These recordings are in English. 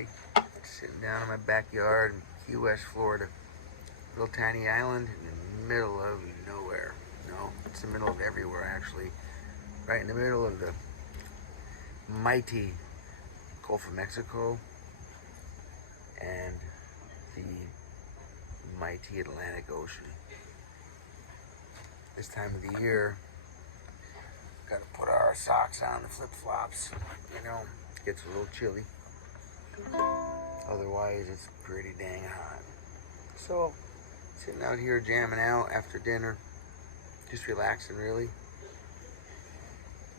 Sorbelli, sitting down in my backyard in Key West, Florida. Little tiny island in the middle of nowhere. No, it's the middle of everywhere actually. Right in the middle of the mighty Gulf of Mexico and the mighty Atlantic Ocean. This time of the year, gotta put our socks on, the flip-flops, you know, gets a little chilly. Otherwise, it's pretty dang hot. So, sitting out here jamming out after dinner, just relaxing really.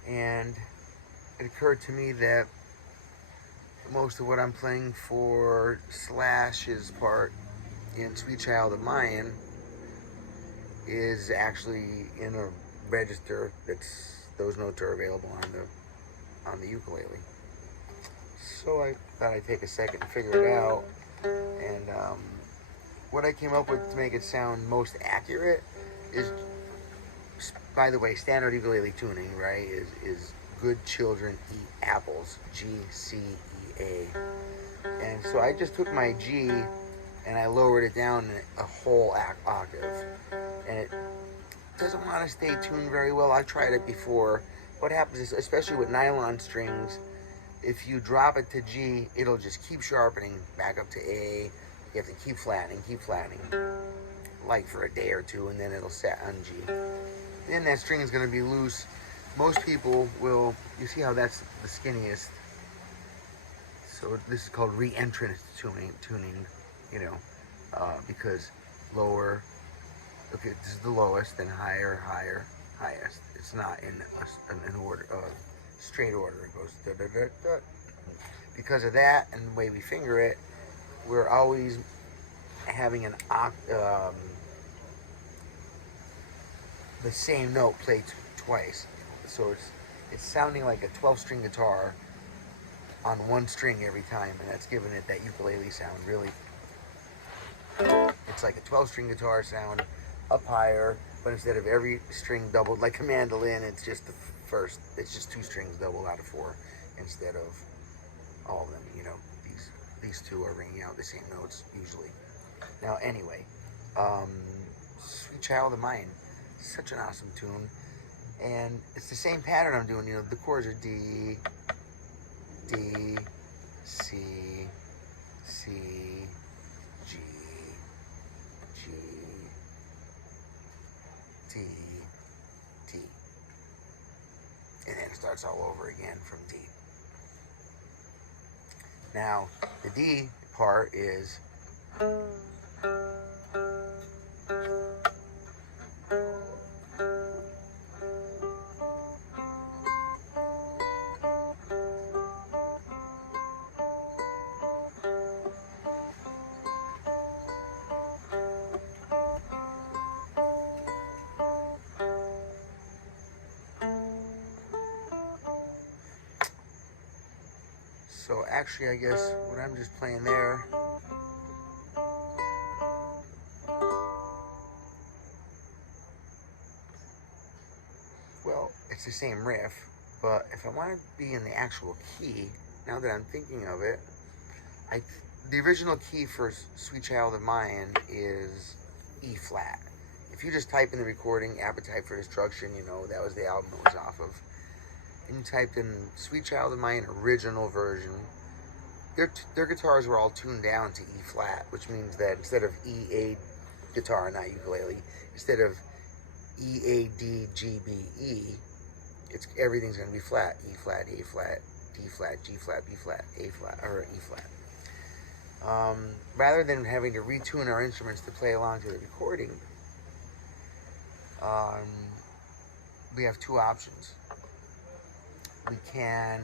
And it occurred to me that most of what I'm playing for Slash's part in Sweet Child of Mine is actually in a register that's, those notes are available on the ukulele. So I thought I'd take a second and figure it out. And what I came up with to make it sound most accurate is, by the way, standard ukulele tuning, right, is good children eat apples, G, C, E, A. And so I just took my G and I lowered it down a whole octave. And it doesn't want to stay tuned very well. I've tried it before. What happens is, especially with nylon strings, if you drop it to G, it'll just keep sharpening back up to A. You have to keep flattening, like for a day or two, and then it'll set on G. Then that string is going to be loose. Most people will, you see how that's the skinniest. So this is called re-entrant tuning, you know, because lower, okay, this is the lowest, then higher, higher, highest. It's not in an order, straight order. It goes da da da da. Because of that and the way we finger it, we're always having an the same note played twice. So it's sounding like a 12-string guitar on one string every time, and that's giving it that ukulele sound. Really, it's like a 12-string guitar sound up higher, but instead of every string doubled like a mandolin, it's just the first. It's just 2 strings doubled out of 4 instead of all of them. You know, these 2 are ringing out the same notes usually. Now, anyway, Sweet Child of Mine, such an awesome tune, and it's the same pattern I'm doing. You know, the chords are D, D, C, C, G, G, D, D. And then it starts all over again from D. Now, the D part is so actually, I guess what I'm just playing there, well, it's the same riff, but if I want to be in the actual key, now that I'm thinking of it, the original key for Sweet Child of Mine is E flat. If you just type in the recording, Appetite for Destruction, you know, that was the album it was off of. And you typed in Sweet Child of Mine original version, their guitars were all tuned down to E flat, which means that instead of E, A guitar, not ukulele, instead of E, A, D, G, B, E, everything's going to be flat. E flat, A flat, D flat, G flat, B flat, A flat, or E flat. Rather than having to retune our instruments to play along to the recording, we have 2 options. We can,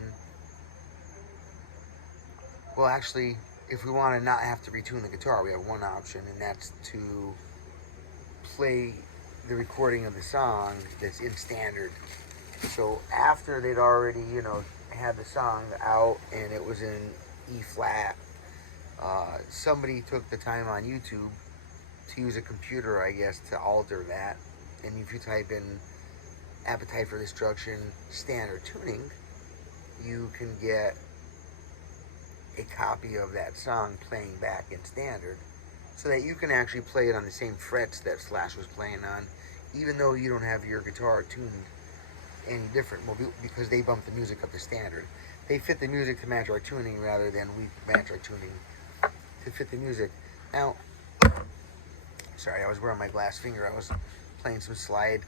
well, actually, if we want to not have to retune the guitar, we have one option, and that's to play the recording of the song that's in standard. So after they'd already, you know, had the song out and it was in E flat, somebody took the time on YouTube to use a computer, I guess, to alter that. And if you type in Appetite for Destruction standard tuning, you can get a copy of that song playing back in standard, so that you can actually play it on the same frets that Slash was playing on, even though you don't have your guitar tuned any different, because they bump the music up to standard. They fit the music to match our tuning rather than we match our tuning to fit the music. Now, sorry, I was wearing my glass finger. I was playing some slide,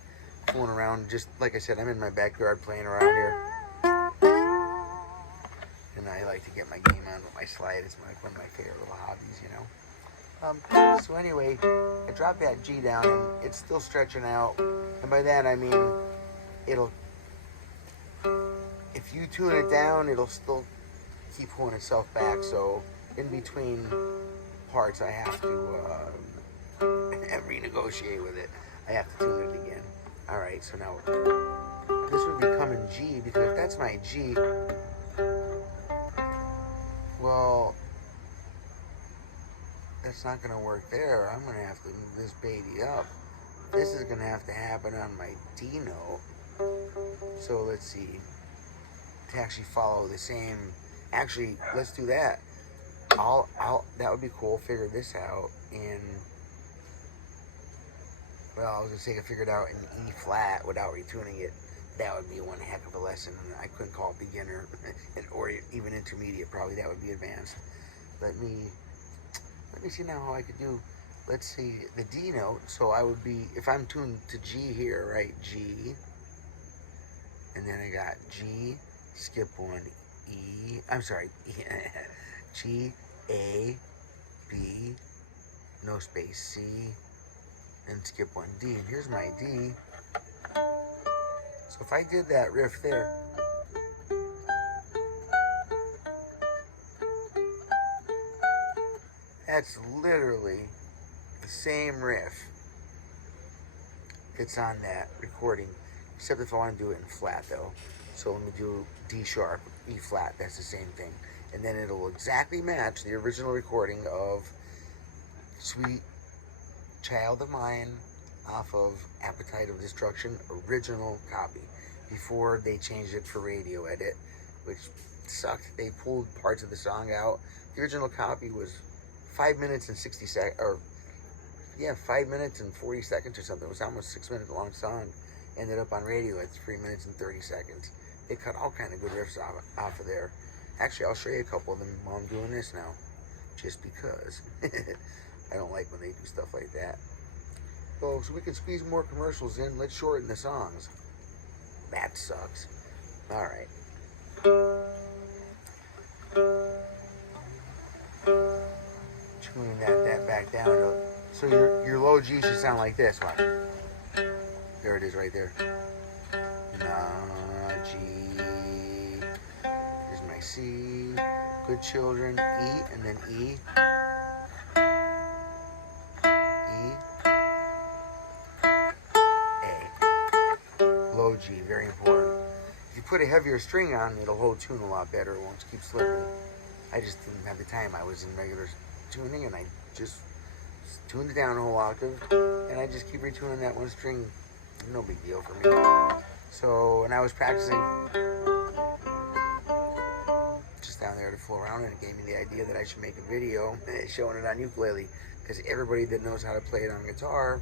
fooling around. Just like I said, I'm in my backyard playing around here. And I like to get my game on with my slide. It's one of my favorite little hobbies, you know. So anyway, I dropped that G down and it's still stretching out. And by that I mean, if you tune it down, it'll still keep pulling itself back. So in between parts, I have to renegotiate with it. I have to tune it again. All right, so now this would become in G, because if that's my G, well, that's not going to work there. I'm going to have to move this baby up. This is going to have to happen on my D note. So let's see. To actually follow the same. Actually, let's do that. That would be cool. Figure this out in. Well, I was gonna say I figured out in E flat without retuning it. That would be one heck of a lesson. I couldn't call it beginner, or even intermediate. Probably that would be advanced. Let me see now how I could do. Let's see the D note. So I would be, if I'm tuned to G here, right? G, and then I got G, skip one, E. I'm sorry, G, A, B, no space, C, and skip one, D. And here's my D. So if I did that riff there, that's literally the same riff that's on that recording, except if I want to do it in flat though. So let me do D sharp, E flat, that's the same thing. And then it'll exactly match the original recording of Sweet Child of Mine off of Appetite of Destruction, original copy, before they changed it for radio edit, which sucked. They pulled parts of the song out. The original copy was 5 minutes and 60 seconds, or yeah, 5 minutes and 40 seconds or something. It was almost 6 minute long song. Ended up on radio at 3 minutes and 30 seconds. They cut all kind of good riffs off of there. Actually, I'll show you a couple of them while I'm doing this now, just because. I don't like when they do stuff like that. So we can squeeze more commercials in. Let's shorten the songs. That sucks. All right. Tuning that back down to, so your low G should sound like this. Watch. There it is right there. Na, G. Here's my C. Good Children. E, and then E. E. A. Low G, very important. If you put a heavier string on, it'll hold tune a lot better. It won't keep slipping. I just didn't have the time. I was in regular tuning, and I just tuned it down a whole octave, and I just keep retuning that one string. No big deal for me. So, and I was practicing just down there to fool around, and it gave me the idea that I should make a video showing it on ukulele, because everybody that knows how to play it on guitar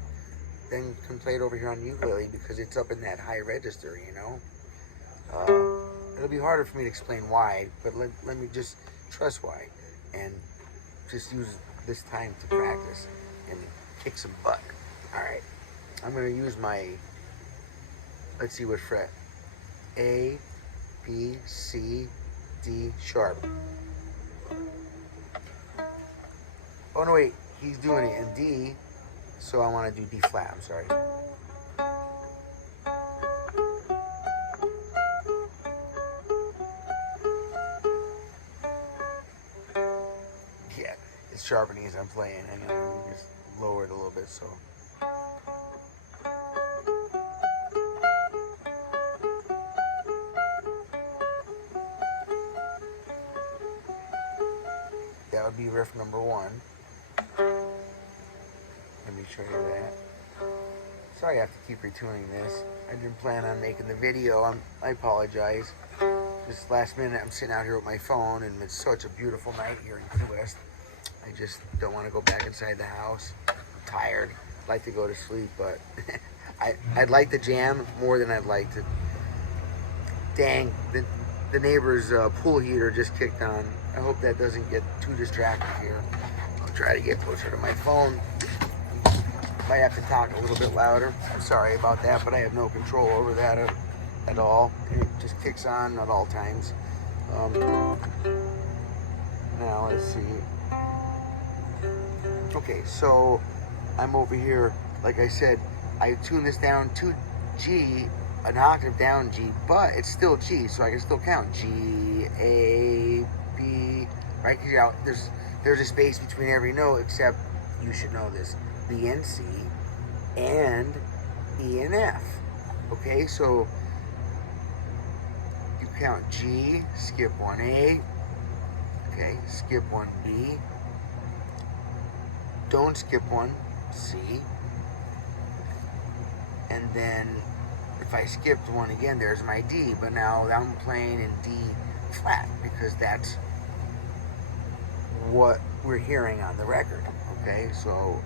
then can play it over here on ukulele, because it's up in that high register, you know. It'll be harder for me to explain why, but let me just trust why, and just use this time to practice and kick some butt. All right. I'm going to use my, let's see what fret, A, B, C, D, sharp. Oh no, wait, he's doing it in D, so I want to do D flat, I'm sorry. Yeah, it's sharpening as I'm playing, and I'm going to just lower it a little bit, so. That would be riff number 1. Let me show you that. Sorry I have to keep retuning this. I didn't plan on making the video. I apologize. this last minute, I'm sitting out here with my phone, and it's such a beautiful night here in Key West. I just don't want to go back inside the house. I'm tired. I'd like to go to sleep, but I'd like to jam more than I'd like to. Dang, the neighbor's pool heater just kicked on. I hope that doesn't get too distracted here. I'll try to get closer to my phone. Might have to talk a little bit louder. I'm sorry about that, but I have no control over that at all. It just kicks on at all times. Now let's see. Okay, so I'm over here. Like I said, I tuned this down to G, an octave down G, but it's still G, so I can still count G, A, B, right? You know, there's a space between every note, except you should know this: B and C, and E and F. Okay, so you count G, skip one A, okay, skip one B, don't skip one C, and then if I skipped one again, there's my D, but now I'm playing in D flat because that's what we're hearing on the record. Okay, so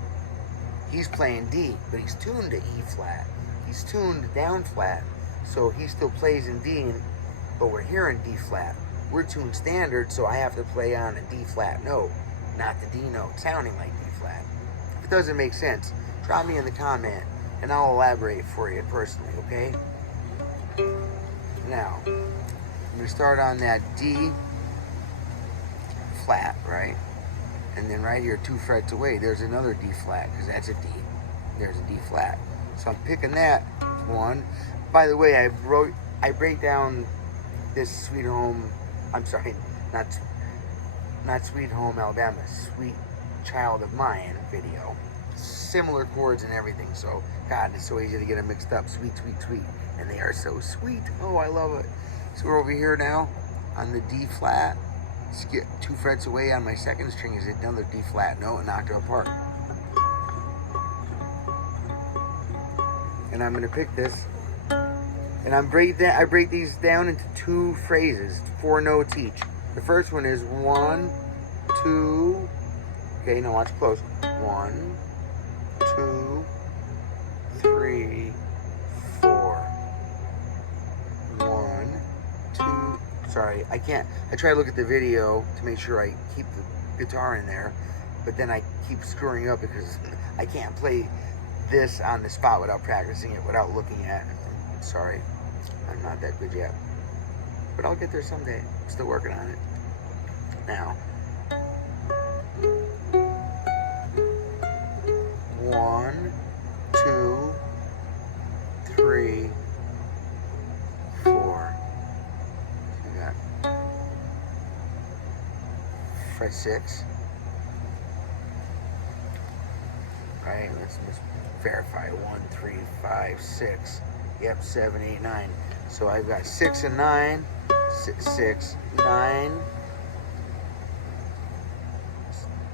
he's playing D, but he's tuned to E flat. He's tuned down flat, so he still plays in D, but we're hearing D flat. We're tuned standard, so I have to play on a D flat note, not the D note sounding like D flat. If it doesn't make sense, drop me in the comment and I'll elaborate for you personally, okay? Now, I'm gonna start on that D flat, right? And then right here, 2 frets away, there's another D flat, because that's a D. There's a D flat. So I'm picking that one. By the way, I break down this Sweet Home, I'm sorry, not Sweet Home Alabama, Sweet Child of Mine video. Similar chords and everything, so God, it's so easy to get them mixed up. Sweet, sweet, sweet. And they are so sweet. Oh, I love it. So we're over here now on the D flat. Skip 2 frets away on my second string is another D flat note, an octave apart. And I'm gonna pick this, and I break these down into 2 phrases, 4 notes each. The first one is 1, 2. Okay, now watch close. 1, 2, 3, 4. 1, 2. Sorry, I can't. I try to look at the video to make sure I keep the guitar in there, but then I keep screwing up because I can't play this on the spot without practicing it, without looking at it. Sorry, I'm not that good yet, but I'll get there someday. I'm still working on it. Now, 1, 2, 3, 4. You got fret 6. Right, let's just verify. 1, 3, 5, 6. Yep, 7, 8, 9. So I've got 6 and 9. 6, 9.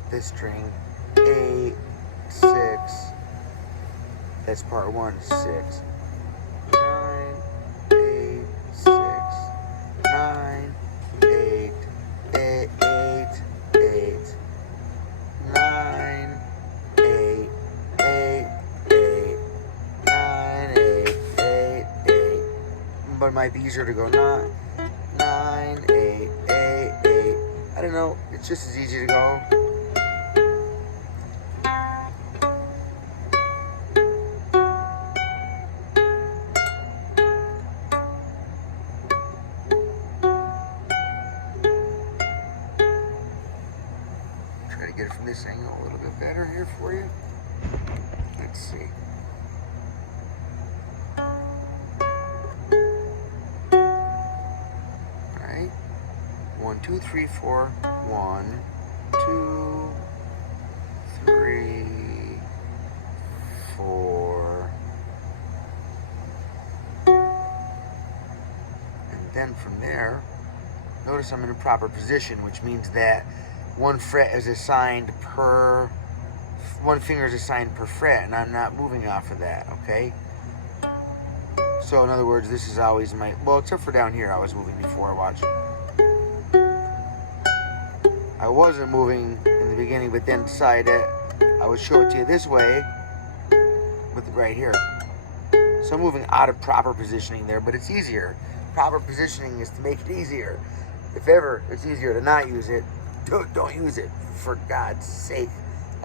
This string. 8, 6. That's part 1. 6, 9, 8, 6, 9, 8, 8, 8, 8, 9, 8, 8, 8, 9, 8, 8, 8. But it might be easier to go 9, 9, 8, 8, 8. I don't know. It's just as easy to go. Get it from this angle a little bit better here for you. Let's see. Alright. 1, 2, 3, 4. 1, 2, 3, 4. And then from there, notice I'm in a proper position, which means that 1 fret is assigned per, 1 finger is assigned per fret, and I'm not moving off of that, okay? So in other words, this is always my, well, except for down here, I was moving before. Watch. I wasn't moving in the beginning, but then decided I would show it to you this way, with it right here. So I'm moving out of proper positioning there, but it's easier. Proper positioning is to make it easier. If ever it's easier to not use it, don't use it. For God's sake,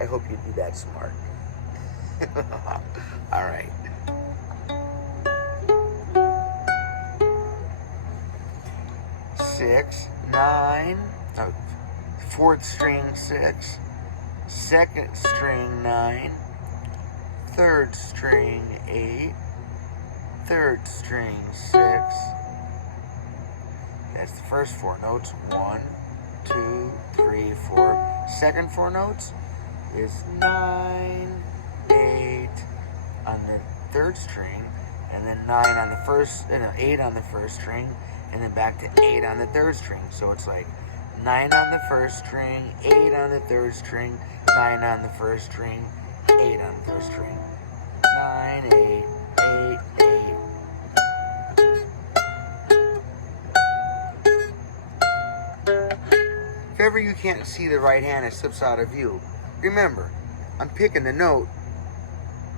I hope you'd be that smart. All right. Six, nine, oh, fourth string 6, second string 9, third string 8, third string 6. That's the first 4 notes. 1, 2, 3, 4. Second 4 notes is 9, 8 on the third string, and then 9 on the first, 8 on the first string, and then back to 8 on the third string. So it's like 9 on the first string, 8 on the third string, 9 on the first string, 8 on the third string. 9, 8, 8, 8. If ever you can't see the right hand, it slips out of view. Remember, I'm picking the note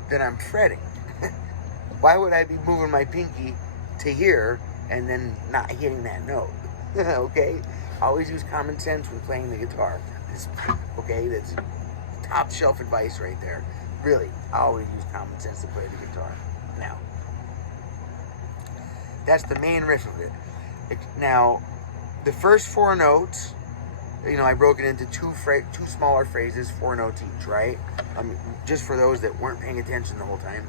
that I'm fretting. Why would I be moving my pinky to here and then not hitting that note? Okay? Always use common sense when playing the guitar. Okay? That's top shelf advice right there. Really, I always use common sense to play the guitar. Now, that's the main riff of it. Now, the first 4 notes, I broke it into two smaller phrases, 4 notes each, right? Just for those that weren't paying attention the whole time.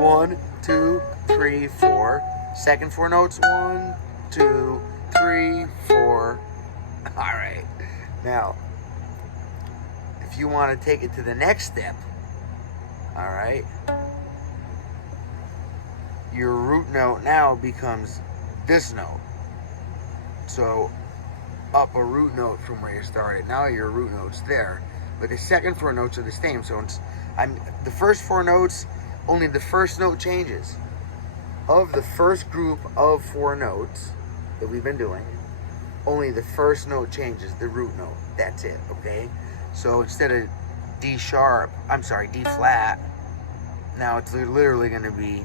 1, 2, 3, 4. Second 4 notes, 1, 2, 3, 4. All right. Now, if you want to take it to the next step, all right, your root note now becomes this note. So, up a root note from where you started. Now your root note's there, but the second 4 notes are the same. So the first 4 notes, only the first note changes. Of the first group of 4 notes that we've been doing, only the first note changes, the root note. That's it, okay? So instead of D flat, now it's literally going to be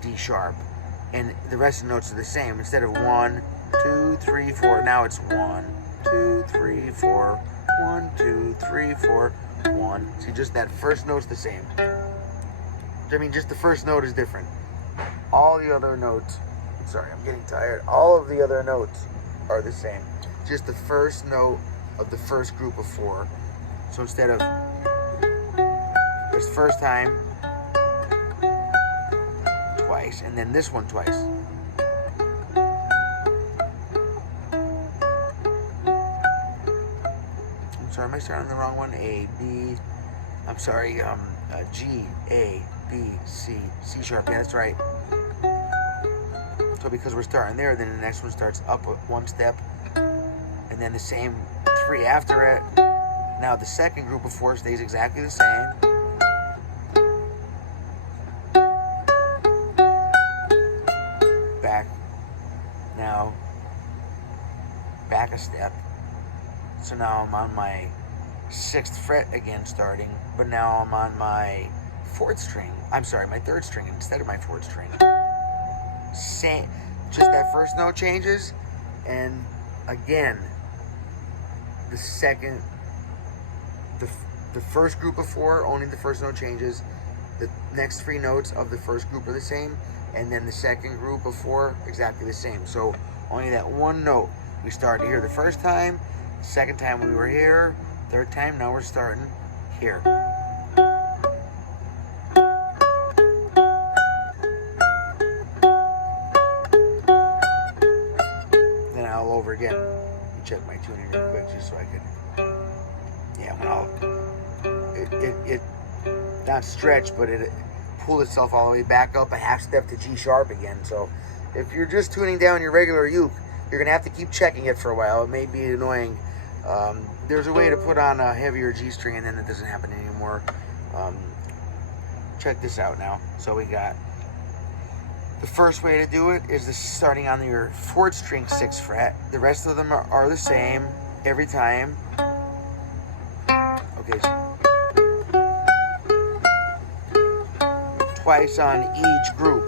D sharp. And the rest of the notes are the same. Instead of 1, 2, 3, 4. Now it's 1, 2, 3, 4. 1, 2, 3, 4. 1. See, just that first note's the same. Just the first note is different. All the other notes, I'm getting tired. All of the other notes are the same. Just the first note of the first group of 4. So instead of this first time, twice, and then this one twice. Sorry, am I starting on the wrong one? A, B, G, A, B, C, C sharp. Yeah, that's right. So because we're starting there, then the next one starts up 1 step, and then the same 3 after it. Now the second group of 4 stays exactly the same. Back a step. So now I'm on my 6th fret again starting, but now I'm on my 4th string. My 3rd string instead of my 4th string. Same, just that first note changes, and again, the first group of 4, only the first note changes. The next 3 notes of the first group are the same, and then the second group of 4, exactly the same. So only that one note. We started here the first time, second time we were here, third time, now we're starting here. Then all over again. Check my tuning real quick just so I could, it not stretch, but it pulled itself all the way back up a half step to G sharp again. So if you're just tuning down your regular uke, you're going to have to keep checking it for a while. It may be annoying. There's a way to put on a heavier G string and then it doesn't happen anymore. Check this out now. So we got The first way to do it is this, starting on your 4th string 6th fret. The rest of them are the same every time. Okay. Twice on each group.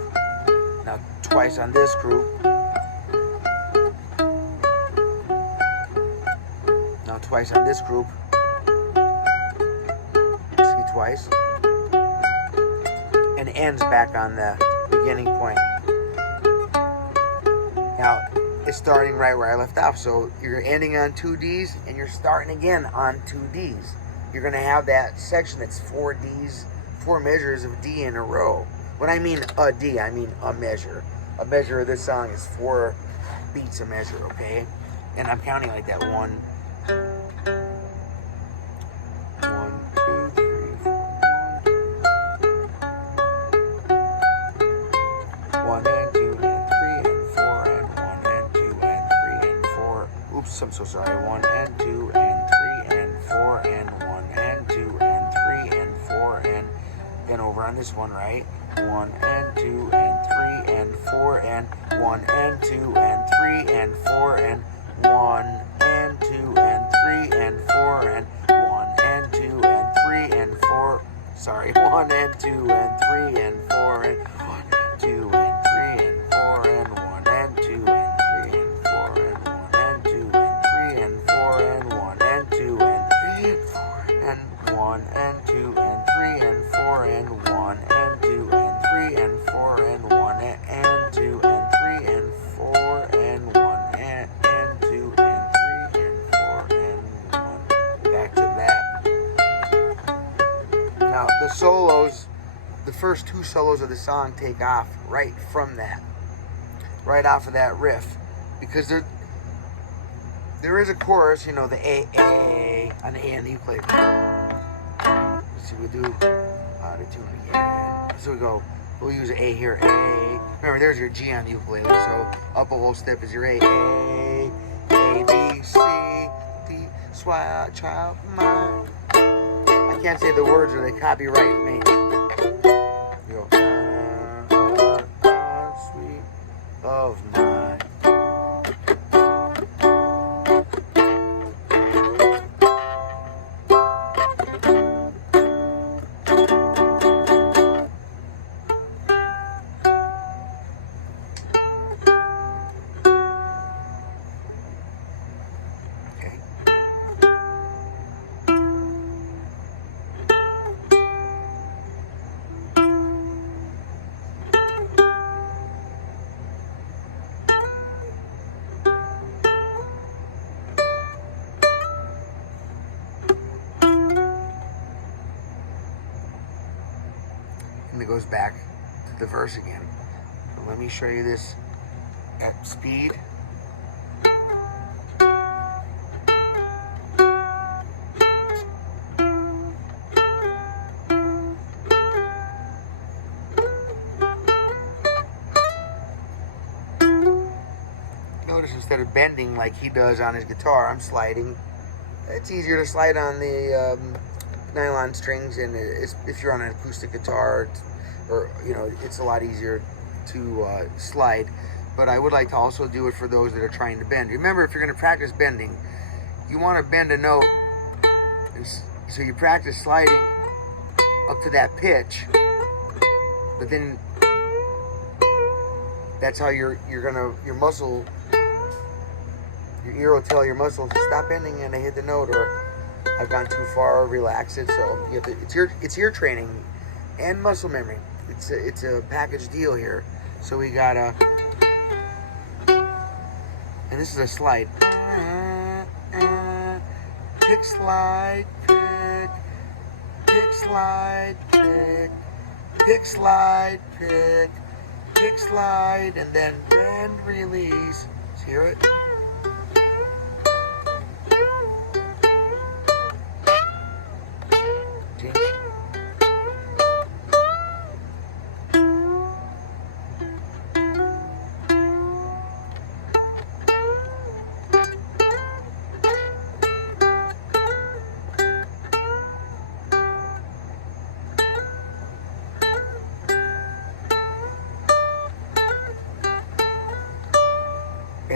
Now twice on this group. Now twice on this group. See, twice. And ends back on the beginning point. Now it's starting right where I left off, so you're ending on 2 Ds and you're starting again on 2 Ds. You're going to have that section that's 4 Ds, 4 measures of D in a row. When I mean a D, I mean a measure. A measure of this song is 4 beats a measure, okay? And I'm counting like that. 1, 1, 2, 3, 4. 1 and 2 and 3 and 4 and 1 and 2 and 3 and 4. Oops, I'm so sorry. 1 and 2 and 3 and 4 and 1 and 2 and 3 and 4 and then over on this one, right? 1 and 2 and 3 and 4 and 1 and 2 and 3 and 4 and 1 and 2 and 3 and 4 and 1 and 2 and 3 and 4. Sorry, 1 and 2 and 3 and 4 and 1 and 2 and 3 and 4 and 1 and 2 and 3 and 4 and 1 and 2 and 3 and 4 and 1 and 2 and 3 and 4 and 1 and 2 and 3 and 4 and 1 and 2 and 3 and 4 and 1 and 2 and 3 and 4 and 1 and 2 and 3 and 4 and 1. Back to that. Now the solos, the first 2 solos of the song take off right from that, right off of that riff, because there is a chorus, you know, the A on the A and the ukulele. Let's see, we do retune again. So we'll use A here, A. Remember, there's your G on the ukulele, so up a whole step is your A, B, C, D, swat, child, mine. I can't say the words or they copyright me. Go, sweet of mine. And it goes back to the verse again. So let me show you this at speed. Notice instead of bending like he does on his guitar, I'm sliding. It's easier to slide on the nylon strings, and if you're on an acoustic guitar, or it's a lot easier to slide. But I would like to also do it for those that are trying to bend. Remember, if you're going to practice bending, you want to bend a note, so you practice sliding up to that pitch. But then that's how your muscle, your ear will tell your muscle to stop bending and to hit the note, or I've gone too far, relax it. So you have to, it's ear training and muscle memory. It's a package deal here. So we gotta, and this is a slide. Pick, slide, pick, pick, slide, pick, pick, slide, pick, pick, slide, and then bend, release. See, hear it?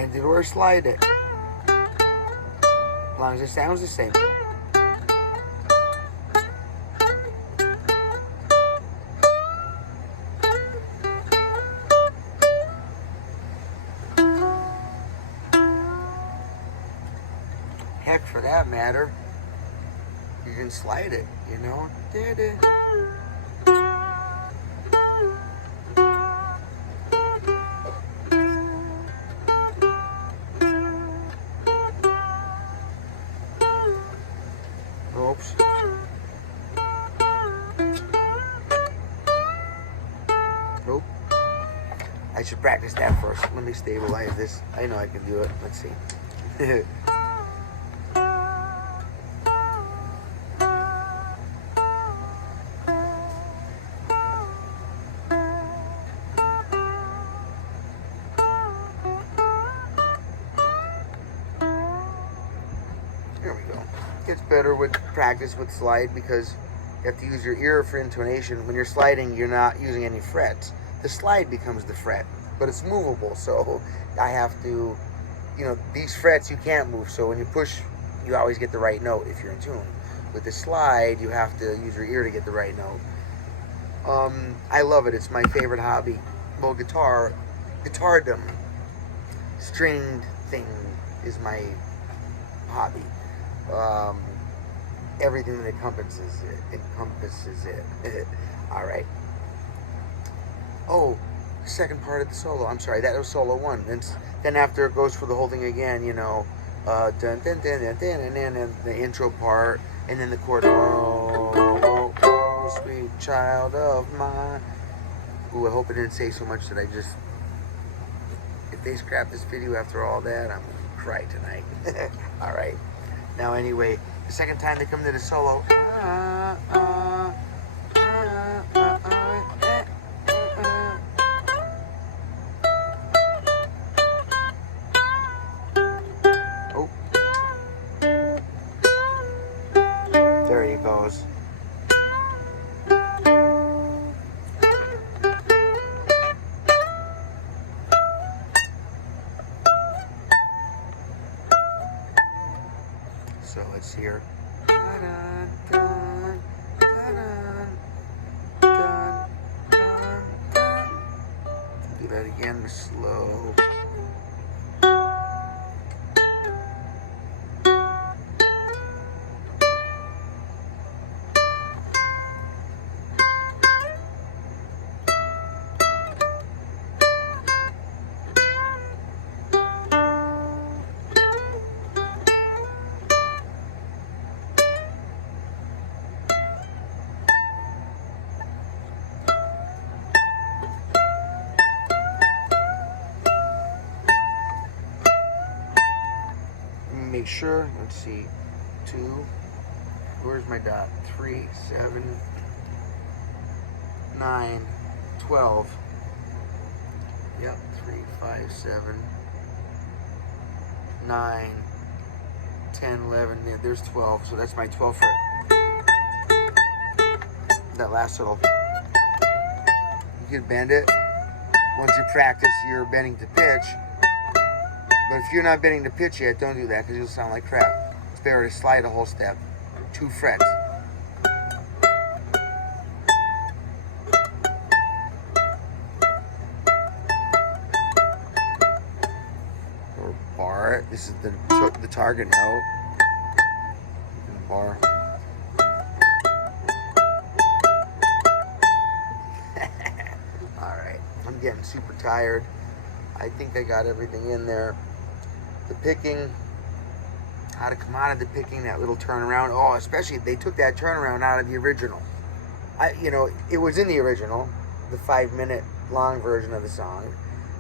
bend it or slide it. As long as it sounds the same. Heck, for that matter, you can slide it, you know. Oops. Nope. I should practice that first. Let me stabilize this. I know I can do it. Let's see. There we go. Gets better with practice with slide because you have to use your ear for intonation. When you're sliding, you're not using any frets. The slide becomes the fret, but it's movable. So I have to, you know, these frets you can't move. So when you push, you always get the right note if you're in tune. With the slide, you have to use your ear to get the right note. I love it. It's my favorite hobby. Well, guitardom, stringed thing is my hobby. Everything that encompasses it. All right. Oh, second part of the solo. I'm sorry, that was solo one. Then after it goes for the whole thing again, you know, dun dun dun dun dun, and then the intro part, and then the chord. Oh, oh, oh, sweet child of mine. Ooh, I hope it didn't say so much that I just. If they scrap this video after all that, I'm gonna cry tonight. All right. Now, anyway, the second time they come to the solo. Oh. There he goes. So let's hear. Dun, dun, dun, dun, dun, dun. Do that again, slow. Make sure, let's see, 2, where's my dot? 3, 7, 9, 12. Yep, 3, 5, 7, 9, 10, 11, yeah, there's 12, so that's my 12th fret. That last little, you can bend it. Once you practice your bending to pitch. But if you're not bending the pitch yet, don't do that because you'll sound like crap. It's better to slide a whole step. 2 frets. Or bar it. This is the target note. You can bar. Alright. I'm getting super tired. I think I got everything in there. The picking, how to come out of the picking, that little turnaround. Oh, especially they took that turnaround out of the original. You know, it was in the original, the 5-minute long version of the song,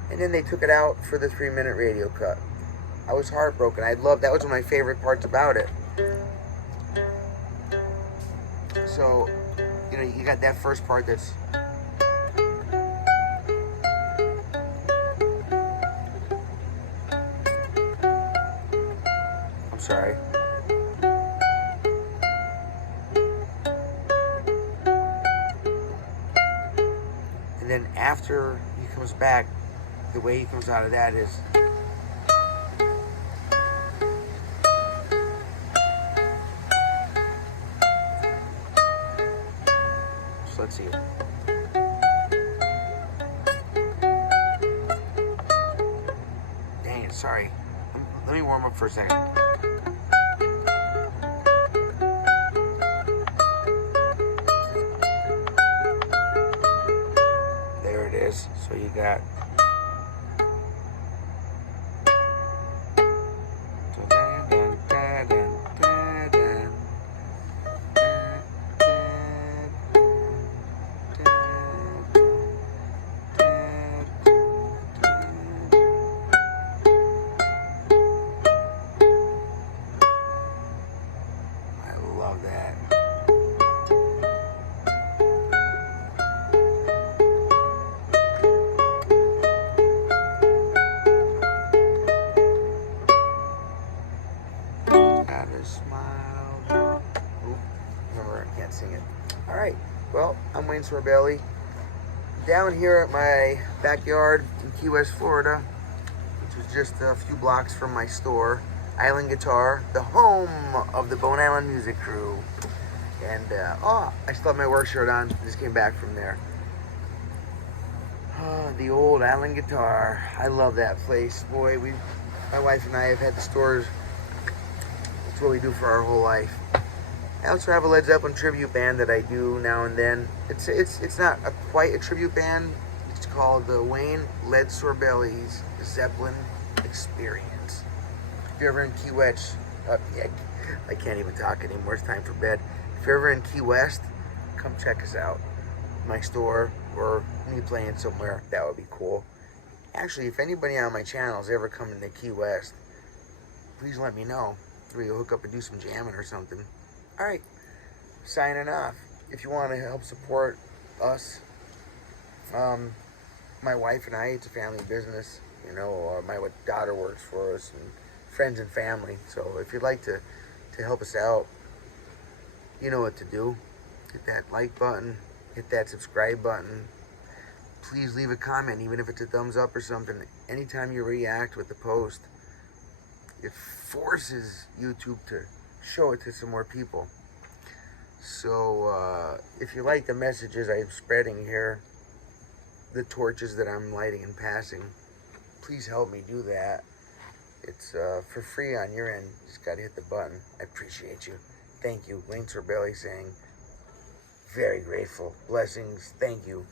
and then they took it out for the 3-minute radio cut. I was heartbroken. That was one of my favorite parts about it. So, you know, you got that first part that's. Sorry. And then after he comes back, the way he comes out of that is Let's see. Dang it, sorry. Let me warm up for a second. There it is. So you got... Love that. Gotta smile. Oop, remember, I can't sing it. Alright, well, I'm Wayne Sorbelli. Down here at my backyard in Key West, Florida, which is just a few blocks from my store, Island Guitar, the home of the Bone Island Music Crew. And, I still have my work shirt on. Just came back from there. Oh, the old Island Guitar. I love that place. Boy, my wife and I have had the stores. It's what we do for our whole life. I also have a Led Zeppelin tribute band that I do now and then. It's not quite a tribute band. It's called the Wayne Sorbelli's Zeppelin Experience. If you're ever in Key West, I can't even talk anymore. It's time for bed. If you're ever in Key West, come check us out. My store or me playing somewhere, that would be cool. Actually, if anybody on my channel is ever coming to Key West, please let me know. We'll hook up and do some jamming or something. Alright, signing off. If you want to help support us, my wife and I, it's a family business. You know, my daughter works for us, and friends and family. So if you'd like to help us out, you know what to do. Hit that like button, hit that subscribe button. Please leave a comment, even if it's a thumbs up or something. Anytime you react with the post, it forces YouTube to show it to some more people. So if you like the messages I'm spreading here, the torches that I'm lighting and passing, please help me do that. It's for free on your end. Just gotta hit the button. I appreciate you. Thank you. Wayne Sorbelli saying, very grateful. Blessings. Thank you.